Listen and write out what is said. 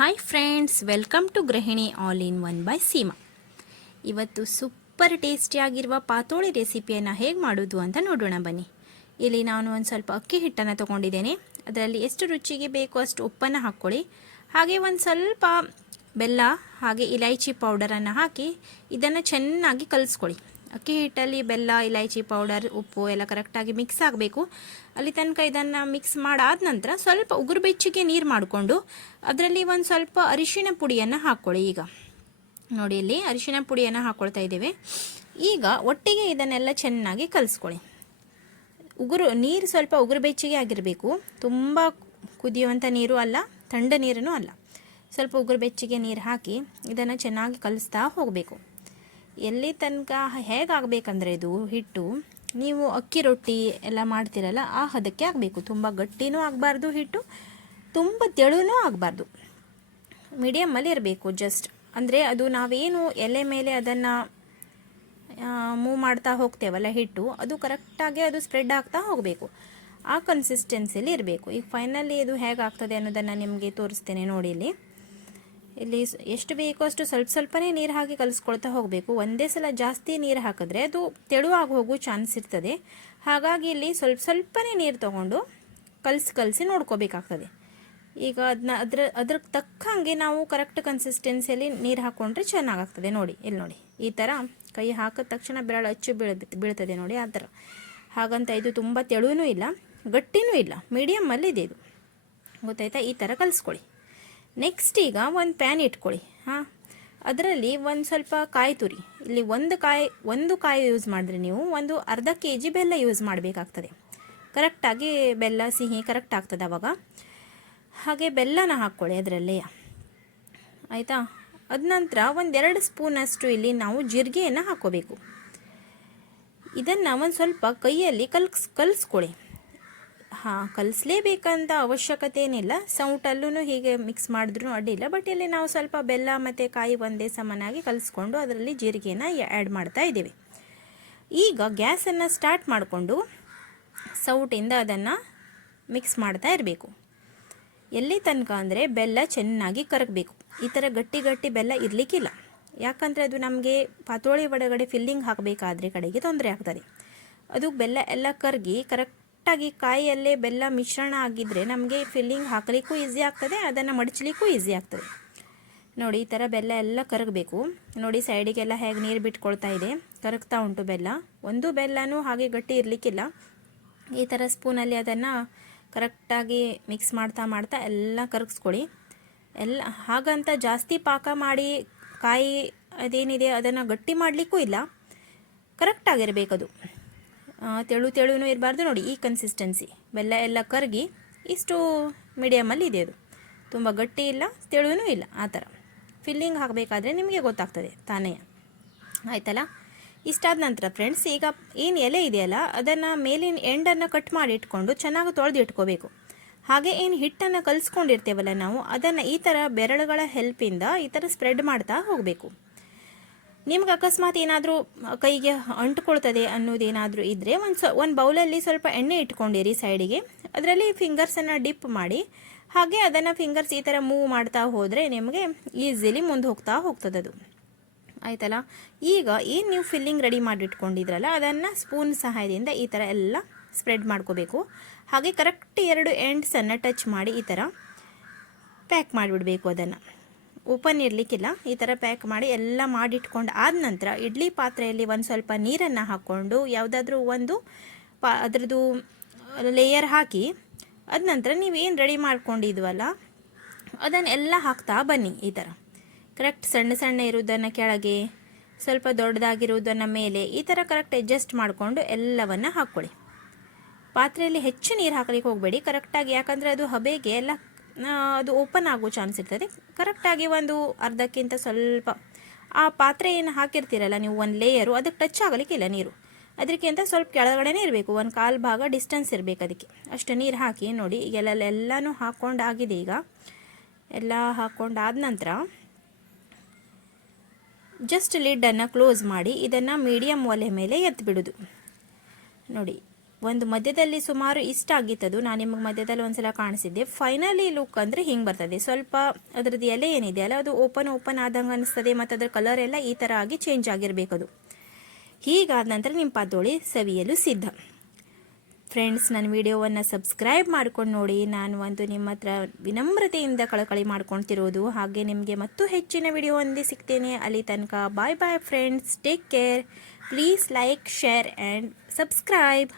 Hi friends, welcome to ಗೃಹಿಣಿ all in one by Seema. ಇವತ್ತು super ಟೇಸ್ಟಿಯಾಗಿರುವ ಪಾತೋಳಿ ರೆಸಿಪಿಯನ್ನು ಹೇಗೆ ಮಾಡೋದು ಅಂತ ನೋಡೋಣ ಬನ್ನಿ. ಇಲ್ಲಿ ನಾನು ಒಂದು ಸ್ವಲ್ಪ ಅಕ್ಕಿ ಹಿಟ್ಟನ್ನು ತೊಗೊಂಡಿದ್ದೇನೆ. ಅದರಲ್ಲಿ ಎಷ್ಟು ರುಚಿಗೆ ಬೇಕು ಅಷ್ಟು ಉಪ್ಪನ್ನು ಹಾಕ್ಕೊಳ್ಳಿ. ಹಾಗೆ ಒಂದು ಸ್ವಲ್ಪ ಬೆಲ್ಲ ಹಾಗೆ ಇಲೈಚಿ ಪೌಡರನ್ನು ಹಾಕಿ ಇದನ್ನು ಚೆನ್ನಾಗಿ ಕಲಿಸ್ಕೊಳ್ಳಿ. ಅಕ್ಕಿ ಹಿಟ್ಟಲ್ಲಿ ಬೆಲ್ಲ, ಇಲೈಚಿ ಪೌಡರ್, ಉಪ್ಪು ಎಲ್ಲ ಕರೆಕ್ಟಾಗಿ ಮಿಕ್ಸ್ ಆಗಬೇಕು. ಅಲ್ಲಿ ತನಕ ಇದನ್ನು ಮಿಕ್ಸ್ ಮಾಡಾದ ನಂತರ ಸ್ವಲ್ಪ ಉಗುರು ಬೆಚ್ಚಗೆ ನೀರು ಮಾಡಿಕೊಂಡು ಅದರಲ್ಲಿ ಒಂದು ಸ್ವಲ್ಪ ಅರಿಶಿಣ ಪುಡಿಯನ್ನು ಹಾಕ್ಕೊಳ್ಳಿ. ಈಗ ನೋಡಿ, ಇಲ್ಲಿ ಅರಿಶಿಣ ಪುಡಿಯನ್ನು ಹಾಕ್ಕೊಳ್ತಾ ಇದ್ದೇವೆ. ಈಗ ಒಟ್ಟಿಗೆ ಇದನ್ನೆಲ್ಲ ಚೆನ್ನಾಗಿ ಕಲಿಸ್ಕೊಳ್ಳಿ. ನೀರು ಸ್ವಲ್ಪ ಉಗುರು ಬೆಚ್ಚಗೆ ಆಗಿರಬೇಕು. ತುಂಬ ಕುದಿಯುವಂಥ ನೀರು ಅಲ್ಲ, ಥಂಡ ನೀರೂ ಅಲ್ಲ. ಸ್ವಲ್ಪ ಉಗುರು ಬೆಚ್ಚಗೆ ನೀರು ಹಾಕಿ ಇದನ್ನು ಚೆನ್ನಾಗಿ ಕಲಿಸ್ತಾ ಹೋಗಬೇಕು. ಎಲ್ಲಿ ತನಕ ಹೇಗಾಗಬೇಕಂದ್ರೆ ಇದು ಹಿಟ್ಟು, ನೀವು ಅಕ್ಕಿ ರೊಟ್ಟಿ ಎಲ್ಲ ಮಾಡ್ತೀರಲ್ಲ ಆ ಹದಕ್ಕೆ ಆಗಬೇಕು. ತುಂಬ ಗಟ್ಟಿನೂ ಆಗಬಾರ್ದು, ಹಿಟ್ಟು ತುಂಬ ತೆಳುನೂ ಆಗಬಾರ್ದು, ಮೀಡಿಯಮ್ಮಲ್ಲಿ ಇರಬೇಕು. ಜಸ್ಟ್ ಅಂದರೆ ಅದು ನಾವೇನು ಎಲೆ ಮೇಲೆ ಅದನ್ನು ಮೂವ್ ಮಾಡ್ತಾ ಹೋಗ್ತೇವಲ್ಲ ಹಿಟ್ಟು, ಅದು ಕರೆಕ್ಟಾಗಿ ಅದು ಸ್ಪ್ರೆಡ್ ಆಗ್ತಾ ಹೋಗಬೇಕು. ಆ ಕನ್ಸಿಸ್ಟೆನ್ಸಿಲಿ ಇರಬೇಕು. ಈಗ ಫೈನಲಿ ಇದು ಹೇಗಾಗ್ತದೆ ಅನ್ನೋದನ್ನು ನಿಮಗೆ ತೋರಿಸ್ತೇನೆ. ನೋಡಿ, ಇಲ್ಲಿ ಎಷ್ಟು ಬೇಕೋ ಅಷ್ಟು ಸ್ವಲ್ಪನೇ ನೀರು ಹಾಕಿ ಕಲಿಸ್ಕೊಳ್ತಾ ಹೋಗಬೇಕು. ಒಂದೇ ಸಲ ಜಾಸ್ತಿ ನೀರು ಹಾಕಿದ್ರೆ ಅದು ತೆಳುವಾಗಿ ಹೋಗೋ ಚಾನ್ಸ್ ಇರ್ತದೆ. ಹಾಗಾಗಿ ಇಲ್ಲಿ ಸ್ವಲ್ಪನೇ ನೀರು ತೊಗೊಂಡು ಕಲಿಸಿ ನೋಡ್ಕೋಬೇಕಾಗ್ತದೆ. ಈಗ ಅದ್ರ ತಕ್ಕಂಗೆ ನಾವು ಕರೆಕ್ಟ್ ಕನ್ಸಿಸ್ಟೆನ್ಸಿಯಲ್ಲಿ ನೀರು ಹಾಕ್ಕೊಂಡ್ರೆ ಚೆನ್ನಾಗಾಗ್ತದೆ. ನೋಡಿ, ಇಲ್ಲಿ ನೋಡಿ, ಈ ಥರ ಕೈ ಹಾಕಿದ ತಕ್ಷಣ ಬೆರಳು ಅಚ್ಚು ಬೀಳ್ತದೆ ನೋಡಿ, ಆ ಥರ. ಹಾಗಂತ ಇದು ತುಂಬ ತೆಳುನೂ ಇಲ್ಲ, ಗಟ್ಟಿನೂ ಇಲ್ಲ, ಮೀಡಿಯಮ್ಮಲ್ಲಿ ಇದೆ ಇದು. ಗೊತ್ತಾಯ್ತಾ? ಈ ಥರ ಕಲಿಸ್ಕೊಳ್ಳಿ. ನೆಕ್ಸ್ಟ್ ಈಗ ಒಂದು ಪ್ಯಾನ್ ಇಟ್ಕೊಳ್ಳಿ. ಅದರಲ್ಲಿ ಒಂದು ಸ್ವಲ್ಪ ಕಾಯಿ ತುರಿ. ಇಲ್ಲಿ ಒಂದು ಕಾಯಿ ಯೂಸ್ ಮಾಡಿದ್ರೆ ನೀವು ಒಂದು ಅರ್ಧ kg ಬೆಲ್ಲ ಯೂಸ್ ಮಾಡಬೇಕಾಗ್ತದೆ. ಕರೆಕ್ಟಾಗಿ ಬೆಲ್ಲ ಸಿಹಿ ಕರೆಕ್ಟ್ ಆಗ್ತದೆ ಆವಾಗ. ಹಾಗೆ ಬೆಲ್ಲನ ಹಾಕ್ಕೊಳ್ಳಿ ಅದರಲ್ಲೇ, ಆಯಿತಾ? ಅದ ನಂತರ ಒಂದು 2 ಸ್ಪೂನಷ್ಟು ಇಲ್ಲಿ ನಾವು ಜೀರಿಗೆಯನ್ನು ಹಾಕ್ಕೋಬೇಕು. ಇದನ್ನು ಒಂದು ಸ್ವಲ್ಪ ಕೈಯಲ್ಲಿ ಕಲಿಸ್ಕೊಳ್ಳಿ. ಕಲಿಸ್ಲೇಬೇಕಂತ ಅವಶ್ಯಕತೆ ಏನಿಲ್ಲ, ಸೌಟಲ್ಲೂ ಹೀಗೆ ಮಿಕ್ಸ್ ಮಾಡಿದ್ರೂ ಅಡ್ಡಿಲ್ಲ. ಬಟ್ ಇಲ್ಲಿ ನಾವು ಸ್ವಲ್ಪ ಬೆಲ್ಲ ಮತ್ತು ಕಾಯಿ ಒಂದೇ ಸಮನಾಗಿ ಕಲಿಸ್ಕೊಂಡು ಅದರಲ್ಲಿ ಜೀರಿಗೆನ ಆ್ಯಡ್ ಮಾಡ್ತಾ ಇದ್ದೀವಿ. ಈಗ ಗ್ಯಾಸನ್ನು ಸ್ಟಾರ್ಟ್ ಮಾಡಿಕೊಂಡು ಸೌಟಿಂದ ಅದನ್ನು ಮಿಕ್ಸ್ ಮಾಡ್ತಾ ಇರಬೇಕು. ಎಲ್ಲಿ ತನಕ ಅಂದರೆ ಬೆಲ್ಲ ಚೆನ್ನಾಗಿ ಕರಗಬೇಕು. ಈ ಥರ ಗಟ್ಟಿ ಬೆಲ್ಲ ಇರಲಿಕ್ಕಿಲ್ಲ. ಯಾಕಂದರೆ ಅದು ನಮಗೆ ಪಾತೋಳಿ ಒಳಗಡೆ ಫಿಲ್ಲಿಂಗ್ ಹಾಕಬೇಕಾದ್ರೆ ಕಡೆಗೆ ತೊಂದರೆ ಆಗ್ತದೆ. ಅದು ಬೆಲ್ಲ ಎಲ್ಲ ಕರಗಿ ಕರೆಕ್ಟಾಗಿ ಕಾಯಿಯಲ್ಲೇ ಬೆಲ್ಲ ಮಿಶ್ರಣ ಆಗಿದ್ದರೆ ನಮಗೆ ಫಿಲ್ಲಿಂಗ್ ಹಾಕಲಿಕ್ಕೂ ಈಸಿ ಆಗ್ತದೆ, ಅದನ್ನು ಮಡಚಲಿಕ್ಕೂ ಈಸಿ ಆಗ್ತದೆ. ನೋಡಿ, ಈ ಥರ ಬೆಲ್ಲ ಎಲ್ಲ ಕರಗಬೇಕು. ನೋಡಿ, ಸೈಡಿಗೆಲ್ಲ ಹೇಗೆ ನೀರು ಬಿಟ್ಕೊಳ್ತಾ ಇದೆ, ಕರಗ್ತಾ ಉಂಟು ಬೆಲ್ಲ. ಒಂದು ಬೆಲ್ಲನೂ ಹಾಗೆ ಗಟ್ಟಿ ಇರಲಿಕ್ಕಿಲ್ಲ. ಈ ಥರ ಸ್ಪೂನಲ್ಲಿ ಅದನ್ನು ಕರೆಕ್ಟಾಗಿ ಮಿಕ್ಸ್ ಮಾಡ್ತಾ ಎಲ್ಲ ಕರಗಿಸ್ಕೊಳ್ಳಿ. ಹಾಗಂತ ಜಾಸ್ತಿ ಪಾಕ ಮಾಡಿ ಕಾಯಿ ಅದೇನಿದೆ ಅದನ್ನು ಗಟ್ಟಿ ಮಾಡಲಿಕ್ಕೂ ಇಲ್ಲ, ಕರೆಕ್ಟಾಗಿರಬೇಕದು. ತೆಳುನೂ ಇರಬಾರ್ದು. ನೋಡಿ, ಈ ಕನ್ಸಿಸ್ಟೆನ್ಸಿ ಬೆಲ್ಲ ಎಲ್ಲ ಕರಗಿ ಇಷ್ಟು ಮೀಡಿಯಮಲ್ಲಿ ಇದೆ. ಅದು ತುಂಬ ಗಟ್ಟಿ ಇಲ್ಲ, ತೆಳುನೂ ಇಲ್ಲ. ಆ ಥರ ಫಿಲ್ಲಿಂಗ್ ಹಾಕಬೇಕಾದ್ರೆ ನಿಮಗೆ ಗೊತ್ತಾಗ್ತದೆ ತಾನೇ, ಆಯ್ತಲ್ಲ? ಇಷ್ಟಾದ ನಂತರ ಫ್ರೆಂಡ್ಸ್, ಈಗ ಏನು ಎಲೆ ಇದೆಯಲ್ಲ ಅದನ್ನು ಮೇಲಿನ ಎಂಡನ್ನು ಕಟ್ ಮಾಡಿ ಇಟ್ಕೊಂಡು ಚೆನ್ನಾಗಿ ತೊಳೆದು ಇಟ್ಕೋಬೇಕು. ಹಾಗೆ ಏನು ಹಿಟ್ಟನ್ನು ಕಲಿಸ್ಕೊಂಡಿರ್ತೇವಲ್ಲ ನಾವು, ಅದನ್ನು ಈ ಥರ ಬೆರಳುಗಳ ಹೆಲ್ಪಿಂದ ಈ ಥರ ಸ್ಪ್ರೆಡ್ ಮಾಡ್ತಾ ಹೋಗಬೇಕು. ನಿಮ್ಗೆ ಅಕಸ್ಮಾತ್ ಏನಾದರೂ ಕೈಗೆ ಅಂಟ್ಕೊಳ್ತದೆ ಅನ್ನೋದೇನಾದರೂ ಇದ್ದರೆ ಒಂದು ಬೌಲಲ್ಲಿ ಸ್ವಲ್ಪ ಎಣ್ಣೆ ಇಟ್ಕೊಂಡಿರಿ ಸೈಡಿಗೆ. ಅದರಲ್ಲಿ ಫಿಂಗರ್ಸನ್ನು ಡಿಪ್ ಮಾಡಿ ಹಾಗೆ ಅದನ್ನು ಫಿಂಗರ್ಸ್ ಈ ಥರ ಮೂವ್ ಮಾಡ್ತಾ ಹೋದರೆ ನಿಮಗೆ ಈಸಿಲಿ ಮುಂದೆ ಹೋಗ್ತದದು, ಆಯ್ತಲ್ಲ? ಈಗ ಏನು ನೀವು ಫಿಲ್ಲಿಂಗ್ ರೆಡಿ ಮಾಡಿಟ್ಕೊಂಡಿದ್ರಲ್ಲ ಅದನ್ನು ಸ್ಪೂನ್ ಸಹಾಯದಿಂದ ಈ ಥರ ಎಲ್ಲ ಸ್ಪ್ರೆಡ್ ಮಾಡ್ಕೋಬೇಕು. ಹಾಗೆ ಕರೆಕ್ಟ್ 2 ಎಂಡ್ಸನ್ನು ಟಚ್ ಮಾಡಿ ಈ ಥರ ಪ್ಯಾಕ್ ಮಾಡಿಬಿಡಬೇಕು. ಅದನ್ನು ಓಪನ್ ಇರಲಿಕ್ಕಿಲ್ಲ, ಈ ಥರ ಪ್ಯಾಕ್ ಮಾಡಿ ಎಲ್ಲ ಮಾಡಿಟ್ಕೊಂಡು ಆದ ನಂತರ ಇಡ್ಲಿ ಪಾತ್ರೆಯಲ್ಲಿ ಒಂದು ಸ್ವಲ್ಪ ನೀರನ್ನು ಹಾಕ್ಕೊಂಡು ಯಾವುದಾದ್ರೂ ಒಂದು ಅದರದ್ದು ಲೇಯರ್ ಹಾಕಿ ಅದ ನಂತರ ನೀವೇನು ರೆಡಿ ಮಾಡ್ಕೊಂಡಿದ್ವಲ್ಲ ಅದನ್ನೆಲ್ಲ ಹಾಕ್ತಾ ಬನ್ನಿ. ಈ ಥರ ಕರೆಕ್ಟ್ ಸಣ್ಣ ಇರೋದನ್ನು ಕೆಳಗೆ, ಸ್ವಲ್ಪ ದೊಡ್ಡದಾಗಿರೋದನ್ನು ಮೇಲೆ, ಈ ಥರ ಕರೆಕ್ಟ್ ಅಡ್ಜಸ್ಟ್ ಮಾಡಿಕೊಂಡು ಎಲ್ಲವನ್ನು ಹಾಕ್ಕೊಳ್ಳಿ. ಪಾತ್ರೆಯಲ್ಲಿ ಹೆಚ್ಚು ನೀರು ಹಾಕಲಿಕ್ಕೆ ಹೋಗಬೇಡಿ ಕರೆಕ್ಟಾಗಿ, ಯಾಕಂದರೆ ಅದು ಹಬೆಗೆ ಎಲ್ಲ ಅದು ಓಪನ್ ಆಗೋ ಚಾನ್ಸ್ ಇರ್ತದೆ. ಕರೆಕ್ಟಾಗಿ ಒಂದು ಅರ್ಧಕ್ಕಿಂತ ಸ್ವಲ್ಪ ಆ ಪಾತ್ರೆ ಏನು ಹಾಕಿರ್ತೀರಲ್ಲ ನೀವು, ಒಂದು ಲೇಯರು ಅದಕ್ಕೆ ಟಚ್ ಆಗಲಿಕ್ಕಿಲ್ಲ ನೀರು. ಅದಕ್ಕಿಂತ ಸ್ವಲ್ಪ ಕೆಳಗಡೆನೇ ಇರಬೇಕು, 1/4 ಭಾಗ ಡಿಸ್ಟೆನ್ಸ್ ಇರಬೇಕು ಅದಕ್ಕೆ. ಅಷ್ಟು ನೀರು ಹಾಕಿ ನೋಡಿ. ಎಲ್ಲನೂ ಹಾಕ್ಕೊಂಡಾಗಿದೆ. ಈಗ ಎಲ್ಲ ಹಾಕ್ಕೊಂಡಾದ ನಂತರ ಜಸ್ಟ್ ಲಿಡ್ಡನ್ನು ಕ್ಲೋಸ್ ಮಾಡಿ ಇದನ್ನು ಮೀಡಿಯಮ್ ಒಲೆ ಮೇಲೆ ಎತ್ತಿಬಿಡೋದು. ನೋಡಿ, ಒಂದು ಮಧ್ಯದಲ್ಲಿ ಸುಮಾರು ಇಷ್ಟ ಆಗಿತ್ತದು, ನಾನು ನಿಮಗೆ ಮಧ್ಯದಲ್ಲಿ ಒಂದ್ಸಲ ಕಾಣಿಸಿದ್ದೆ. ಫೈನಲಿ ಲುಕ್ ಅಂದರೆ ಹಿಂಗೆ ಬರ್ತದೆ. ಸ್ವಲ್ಪ ಅದರದ್ದು ಎಲೆ ಏನಿದೆ ಅಲ್ಲ ಅದು ಓಪನ್ ಆದಂಗೆ ಅನಿಸ್ತದೆ, ಮತ್ತು ಅದರ ಕಲರ್ ಎಲ್ಲ ಈ ಥರ ಆಗಿ ಚೇಂಜ್ ಆಗಿರಬೇಕದು. ಹೀಗಾದ ನಂತರ ನಿಮ್ಮ ಪಾತೋಳಿ ಸವಿಯಲು ಸಿದ್ಧ. ಫ್ರೆಂಡ್ಸ್, ನನ್ನ ವಿಡಿಯೋವನ್ನು ಸಬ್ಸ್ಕ್ರೈಬ್ ಮಾಡ್ಕೊಂಡು ನೋಡಿ. ನಾನು ಒಂದು ನಿಮ್ಮ ಹತ್ರ ವಿನಮ್ರತೆಯಿಂದ ಕಳಕಳಿ ಮಾಡ್ಕೊಳ್ತಿರೋದು. ಹಾಗೆ ನಿಮಗೆ ಮತ್ತು ಹೆಚ್ಚಿನ ವಿಡಿಯೋ ಒಂದೇ ಸಿಗ್ತೇನೆ. ಅಲ್ಲಿ ತನಕ bye bye friends, take care. Please like, share and subscribe.